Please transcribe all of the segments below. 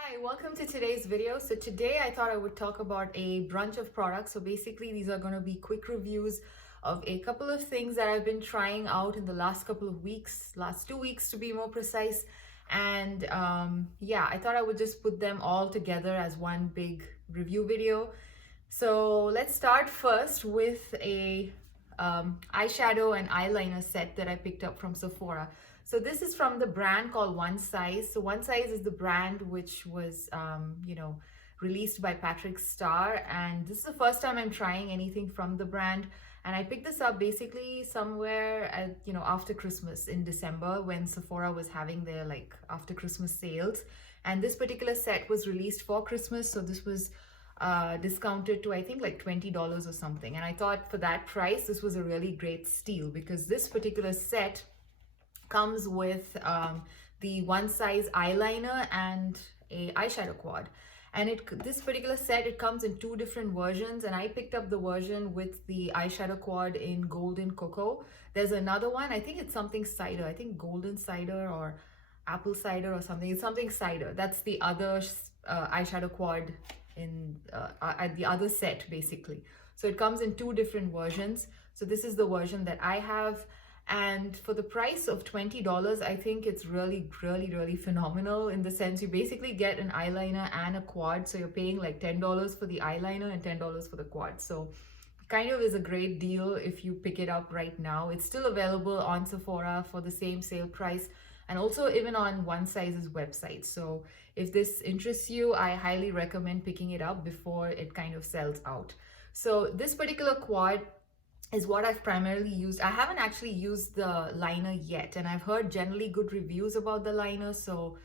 Hi, welcome to today's video. So today I thought I would talk about a bunch of products. So basically these are going to be quick reviews of a couple of things that I've been trying out in the last couple of weeks, last 2 weeks to be more precise. And yeah, I thought I would just put them all together as one big review video. So let's start first with a eyeshadow and eyeliner set that I picked up from Sephora. So this is from the brand called One Size. So One Size is the brand which was, released by Patrick Starr. And this is the first time I'm trying anything from the brand. And I picked this up basically somewhere at, after Christmas in December when Sephora was having their after Christmas sales. And this particular set was released for Christmas. So this was discounted to I think like $20 or something. And I thought for that price, this was a really great steal because this particular set comes with the One Size eyeliner and a eyeshadow quad. And this particular set, it comes in two different versions, and I picked up the version with the eyeshadow quad in Golden Cocoa. There's another one, I think it's something cider, I think golden cider or apple cider or something. It's something cider. That's the other eyeshadow quad in at the other set basically. So it comes in two different versions. So this is the version that I have. And for the price of $20, I think it's really phenomenal in the sense you basically get an eyeliner and a quad. So you're paying like $10 for the eyeliner and $10 for the quad. So kind of is a great deal if you pick it up right now. It's still available on Sephora for the same sale price and also even on One Size's website. So if this interests you, I highly recommend picking it up before it kind of sells out. So this particular quad is what I've primarily used. I haven't actually used the liner yet, and I've heard generally good reviews about the liner. So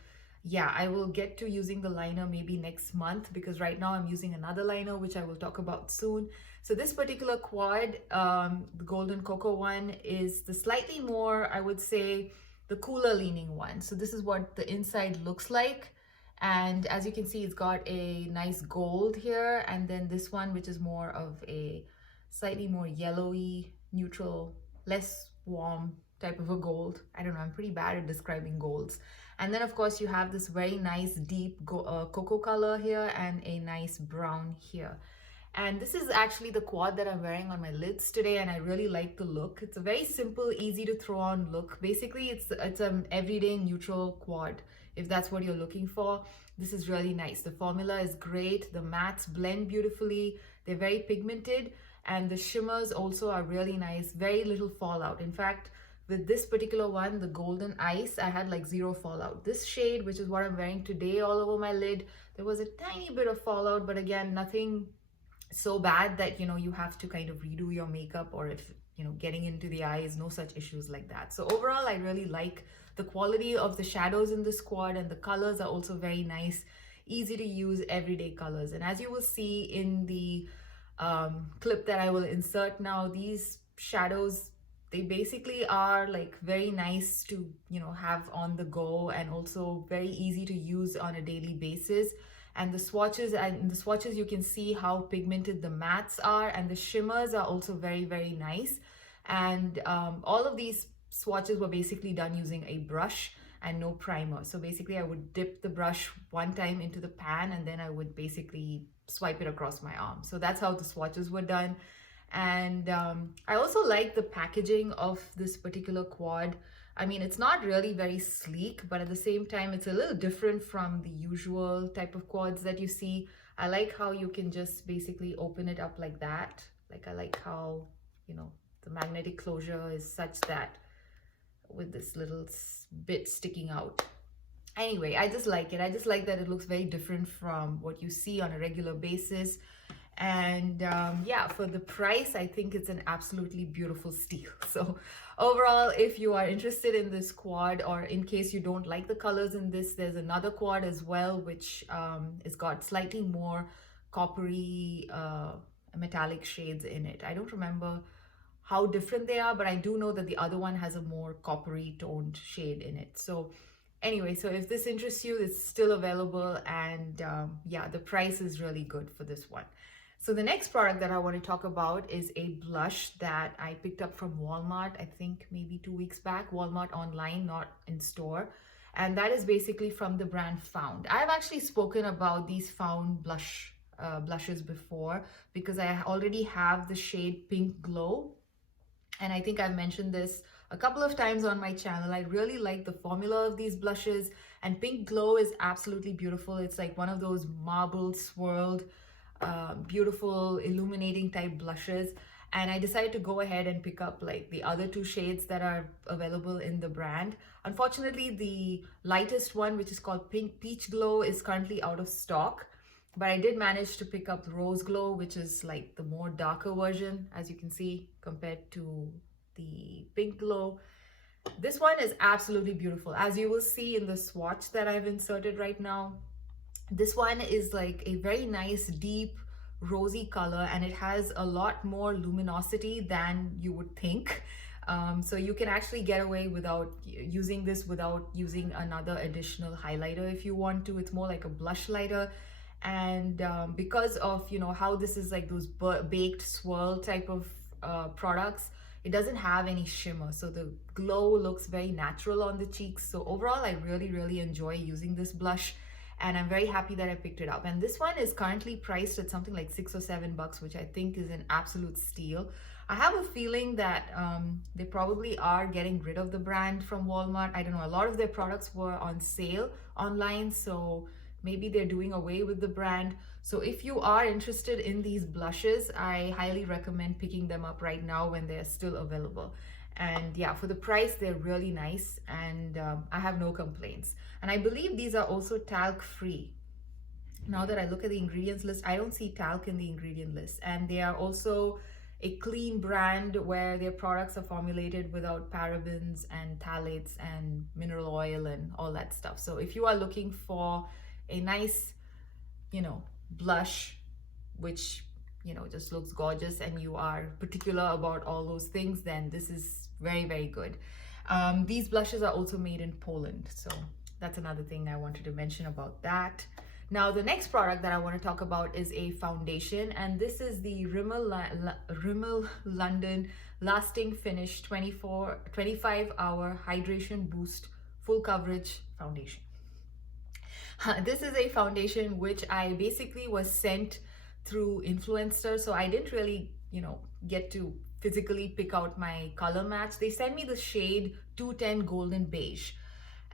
yeah, I will get to using the liner maybe next month because right now I'm using another liner, which I will talk about soon. So this particular quad, the Golden Cocoa one, is the slightly more, I would say, the cooler leaning one. So this is what the inside looks like. And as you can see, it's got a nice gold here. And then this one, which is more of a slightly more yellowy, neutral, less warm type of a gold. I don't know, I'm pretty bad at describing golds. And then of course you have this very nice deep cocoa color here and a nice brown here. And this is actually the quad that I'm wearing on my lids today, and I really like the look. It's a very simple, easy to throw on look. Basically, it's an everyday neutral quad, if that's what you're looking for. This is really nice. The formula is great. The mattes blend beautifully. They're very pigmented, and the shimmers also are really nice. Very little fallout. In fact, with this particular one, the Golden Ice, I had like zero fallout. This shade, which is what I'm wearing today all over my lid, there was a tiny bit of fallout, but again, nothing so bad that you have to kind of redo your makeup, or if getting into the eyes, no such issues like that. So overall, I really like the quality of the shadows in this quad, and the colors are also very nice, easy to use, everyday colors. And as you will see in the clip that I will insert now, these shadows, they basically are like very nice to have on the go, and also very easy to use on a daily basis. And the swatches, you can see how pigmented the mattes are, and the shimmers are also very nice. And all of these swatches were basically done using a brush and no primer. So basically I would dip the brush one time into the pan, and then I would basically swipe it across my arm. So that's how the swatches were done. And I also like the packaging of this particular quad. I mean, it's not really very sleek, but at the same time, it's a little different from the usual type of quads that you see. I like how you can just basically open it up like that. Like, I like how, the magnetic closure is such that with this little bit sticking out. Anyway, I just like it. I just like that it looks very different from what you see on a regular basis. And yeah, for the price, I think it's an absolutely beautiful steal. So overall, if you are interested in this quad, or in case you don't like the colors in this, there's another quad as well, which has got slightly more coppery metallic shades in it. I don't remember how different they are, but I do know that the other one has a more coppery toned shade in it. So anyway, so if this interests you, it's still available. And yeah, the price is really good for this one. So the next product that I want to talk about is a blush that I picked up from Walmart, I think maybe 2 weeks back. Walmart online, not in store. and that is basically from the brand Found. I've actually spoken about these Found blushes before, because I already have the shade Pink Glow, and I think I've mentioned this a couple of times on my channel. I really like the formula of these blushes, and Pink Glow is absolutely beautiful. It's like one of those marble swirled, beautiful illuminating type blushes. And I decided to go ahead and pick up like the other two shades that are available in the brand. Unfortunately, the lightest one, which is called Pink Peach Glow, is currently out of stock. But I did manage to pick up Rose Glow, which is like the more darker version, as you can see, compared to the Pink Glow. This one is absolutely beautiful. As you will see in the swatch that I've inserted right now, this one is like a very nice, deep, rosy color, and it has a lot more luminosity than you would think. So you can actually get away without using this without using another additional highlighter if you want to. It's more like a blush lighter. And because of, you know, how this is like those baked swirl type of products, it doesn't have any shimmer, so the glow looks very natural on the cheeks. So overall, I really enjoy using this blush, and I'm very happy that I picked it up. And this one is currently priced at something like $6 or $7, which I think is an absolute steal. I have a feeling that they probably are getting rid of the brand from Walmart. I don't know, a lot of their products were on sale online, so maybe they're doing away with the brand. So if you are interested in these blushes, I highly recommend picking them up right now when they're still available. And yeah, for the price, they're really nice, and I have no complaints. And I believe these are also talc free. Now that I look at the ingredients list, I don't see talc in the ingredient list. And they are also a clean brand where their products are formulated without parabens and phthalates and mineral oil and all that stuff. So if you are looking for a nice, you know, blush, which, you know, just looks gorgeous, and you are particular about all those things, then this is very good. These blushes are also made in Poland, so that's another thing I wanted to mention about that. Now, the next product that I want to talk about is a foundation, and this is the Rimmel London Lasting Finish 25-hour Hydration Boost Full Coverage Foundation. This is a foundation which I basically was sent through influencer, so I didn't really, you know, get to physically pick out my color match. They sent me the shade 210 Golden Beige.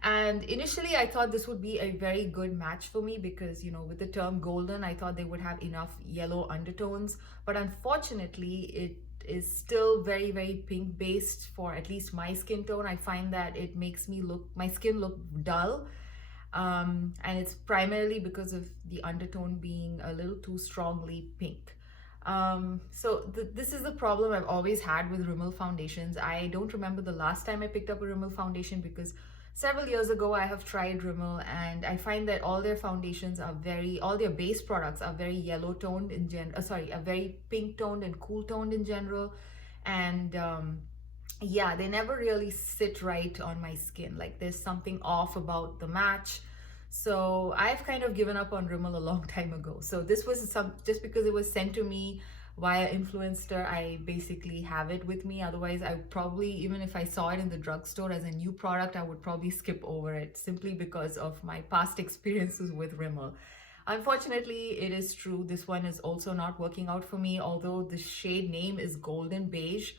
And initially I thought this would be a very good match for me because, you know, with the term golden, I thought they would have enough yellow undertones. But unfortunately, it is still very pink based for at least my skin tone. I find that it makes my skin look dull. And it's primarily because of the undertone being a little too strongly pink. This is the problem I've always had with Rimmel foundations. I don't remember the last time I picked up a Rimmel foundation because several years ago I have tried Rimmel, and I find that all their foundations are all their base products are very yellow toned in are very pink toned and cool toned in general. And yeah, they never really sit right on my skin. Like there's something off about the match. So I've kind of given up on Rimmel a long time ago. So this was just because it was sent to me via influencer, I basically have it with me. Otherwise, I probably, even if I saw it in the drugstore as a new product, I would probably skip over it simply because of my past experiences with Rimmel. Unfortunately, it is true. This one is also not working out for me, although the shade name is Golden Beige.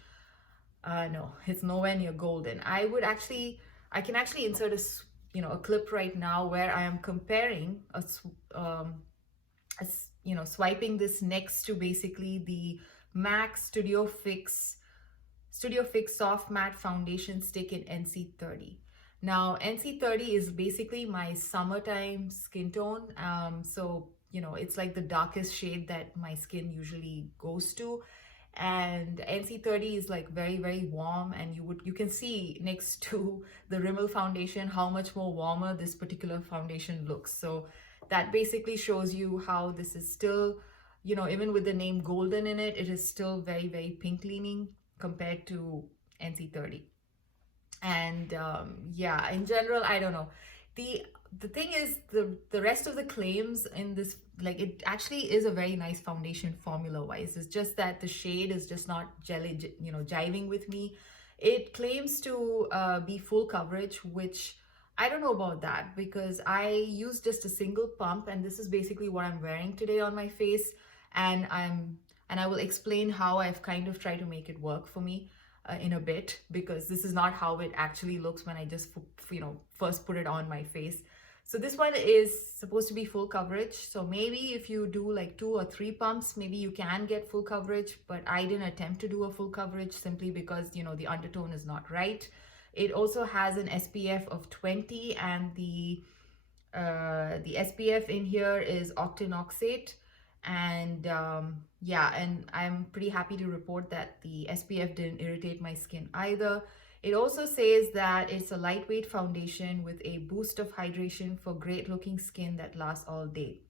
No, it's nowhere near golden. I can actually insert a clip right now where I am comparing swiping this next to basically the MAC Studio Fix Soft Matte Foundation Stick in NC30. Now, NC30 is basically my summertime skin tone. So, you know, it's like the darkest shade that my skin usually goes to. And NC30 is like very warm, and you can see next to the Rimmel foundation how much more warmer this particular foundation looks. So that basically shows you how this is still, you know, even with the name golden in it, it is still very pink leaning compared to NC30. And yeah, in general, I don't know. The thing is, the rest of the claims in this, like, it actually is a very nice foundation formula wise. It's just that the shade is just not jiving with me. It claims to be full coverage, which I don't know about that because I use just a single pump, and this is basically what I'm wearing today on my face. And I will explain how I've kind of tried to make it work for me in a bit, because this is not how it actually looks when I just first put it on my face. So this one is supposed to be full coverage. So maybe if you do like 2 or 3 pumps, maybe you can get full coverage, but I didn't attempt to do a full coverage simply because, the undertone is not right. It also has an SPF of 20, and the SPF in here is octinoxate. And yeah, and I'm pretty happy to report that the SPF didn't irritate my skin either. It also says that it's a lightweight foundation with a boost of hydration for great looking skin that lasts all day.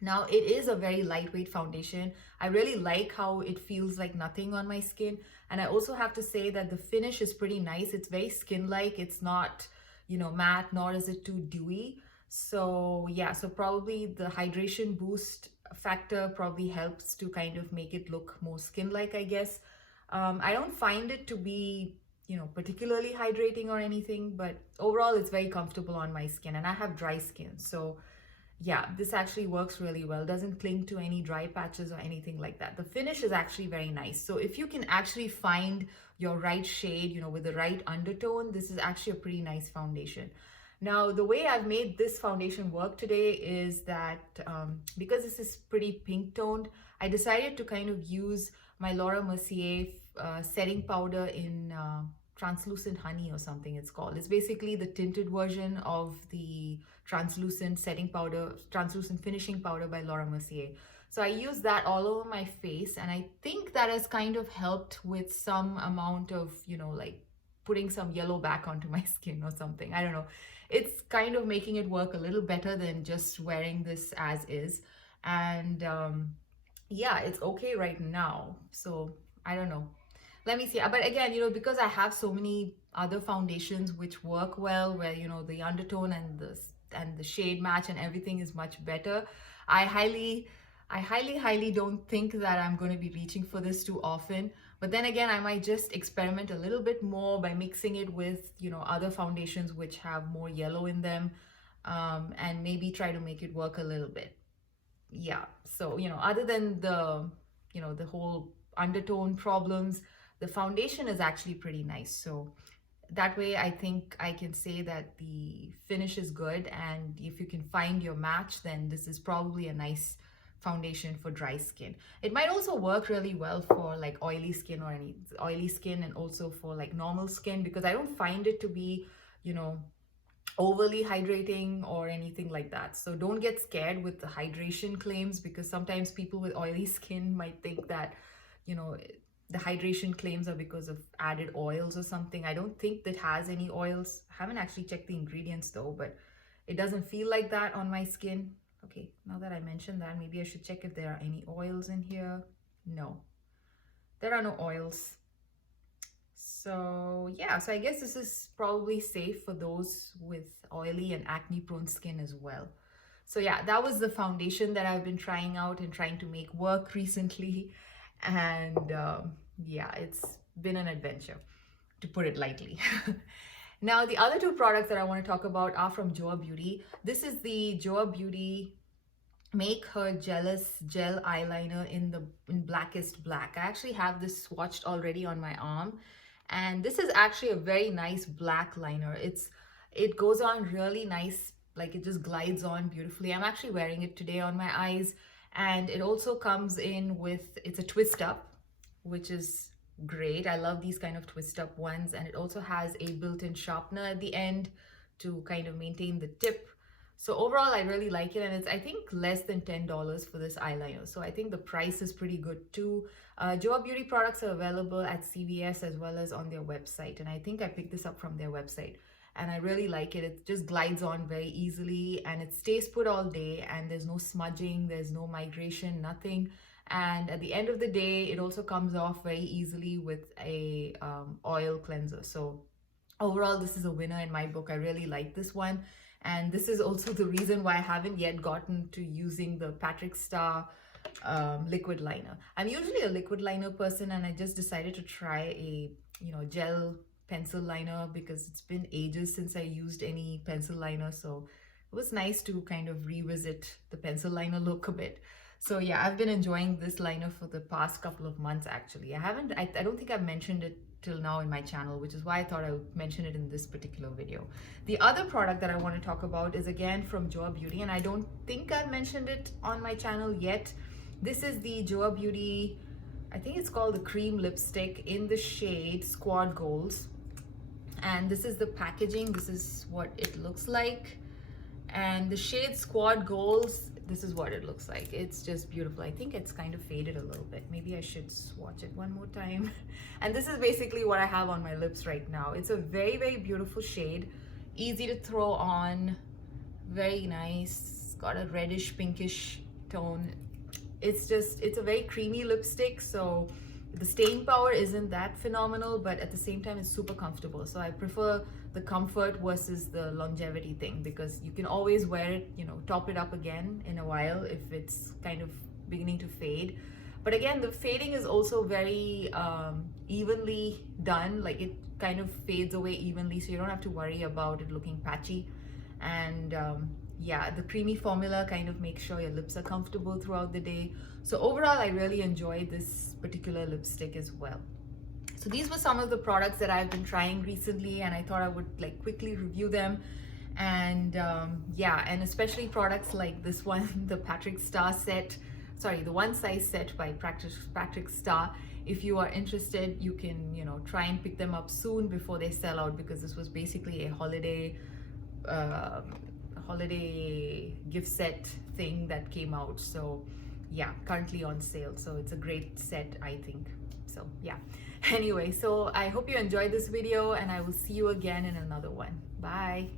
Now, it is a very lightweight foundation. I really like how it feels like nothing on my skin. And I also have to say that the finish is pretty nice. It's very skin-like. It's not, matte, nor is it too dewy. So yeah, so probably the hydration boost factor probably helps to kind of make it look more skin-like, I guess. I don't find it to be, particularly hydrating or anything, but overall it's very comfortable on my skin, and I have dry skin. So yeah, this actually works really well. Doesn't cling to any dry patches or anything like that. The finish is actually very nice. So if you can actually find your right shade, with the right undertone, this is actually a pretty nice foundation. Now, the way I've made this foundation work today is that because this is pretty pink toned, I decided to kind of use my Laura Mercier setting powder in translucent honey or something it's called. It's basically the tinted version of the translucent setting powder, translucent finishing powder by Laura Mercier. So I use that all over my face, and I think that has kind of helped with some amount of, like putting some yellow back onto my skin or something. I don't know. It's kind of making it work a little better than just wearing this as is. And yeah, it's okay right now. So I don't know. Let me see. But again, because I have so many other foundations which work well, where the undertone and the shade match and everything is much better, I highly don't think that I'm going to be reaching for this too often. But then again, I might just experiment a little bit more by mixing it with other foundations which have more yellow in them, and maybe try to make it work a little bit. Yeah. So other than the whole undertone problems, the foundation is actually pretty nice. So that way I think I can say that the finish is good, and if you can find your match, then this is probably a nice foundation for dry skin. It might also work really well for like oily skin or any oily skin, and also for like normal skin, because I don't find it to be, overly hydrating or anything like that. So don't get scared with the hydration claims, because sometimes people with oily skin might think that, the hydration claims are because of added oils or something. I don't think that has any oils. I haven't actually checked the ingredients though, but it doesn't feel like that on my skin. Okay, now that I mentioned that, maybe I should check if there are any oils in here. No, there are no oils. So yeah, so I guess this is probably safe for those with oily and acne prone skin as well. So yeah, that was the foundation that I've been trying out and trying to make work recently. And yeah, it's been an adventure, to put it lightly. Now, the other two products that I want to talk about are from Joah Beauty. This is the Joah Beauty Make Her Jealous Gel Eyeliner in Blackest Black. I actually have this swatched already on my arm, and this is actually a very nice black liner. It goes on really nice, like it just glides on beautifully. I'm actually wearing it today on my eyes, and it also comes in with, it's a twist up, which is great. I love these kind of twist up ones. And it also has a built-in sharpener at the end to kind of maintain the tip. So overall, I really like it, and it's, I think, less than $10 for this eyeliner. So I think the price is pretty good too. Joah Beauty products are available at CVS as well as on their website, and I think I picked this up from their website. And I really like it. It just glides on very easily, and it stays put all day, and there's no smudging, there's no migration, nothing. And at the end of the day, it also comes off very easily with a oil cleanser. So overall, this is a winner in my book. I really like this one. And this is also the reason why I haven't yet gotten to using the Patrick Star liquid liner. I'm usually a liquid liner person, and I just decided to try a gel pencil liner because it's been ages since I used any pencil liner, so it was nice to kind of revisit the pencil liner look a bit. So yeah, I've been enjoying this liner for the past couple of months actually. I don't think I've mentioned it till now in my channel, which is why I thought I would mention it in this particular video. The other product that I want to talk about is again from Joah Beauty, and I don't think I've mentioned it on my channel yet. This is the Joah Beauty, I think it's called the cream lipstick in the shade Squad Goals. And this is the packaging. This is what it looks like. And the shade Squad Goals, this is what it looks like. It's just beautiful. I think it's kind of faded a little bit. Maybe I should swatch it one more time. And this is basically what I have on my lips right now. It's a very, very beautiful shade. Easy to throw on. Very nice. Got a reddish, pinkish tone. It's a very creamy lipstick, so the staying power isn't that phenomenal, but at the same time it's super comfortable. So I prefer the comfort versus the longevity thing, because you can always wear it, you know, top it up again in a while if it's kind of beginning to fade. But again, the fading is also very evenly done. Like it kind of fades away evenly, so you don't have to worry about it looking patchy. And yeah, the creamy formula kind of makes sure your lips are comfortable throughout the day. So overall, I really enjoyed this particular lipstick as well. So these were some of the products that I've been trying recently, and I thought I would like quickly review them. And yeah, and especially products like this one, the Patrick Star set, sorry, the one size set by Patrick Star. If you are interested, you can, you know, try and pick them up soon before they sell out, because this was basically a holiday gift set thing that came out. So yeah, currently on sale, so it's a great set, I think. So yeah, anyway, so I hope you enjoyed this video, and I will see you again in another one. Bye.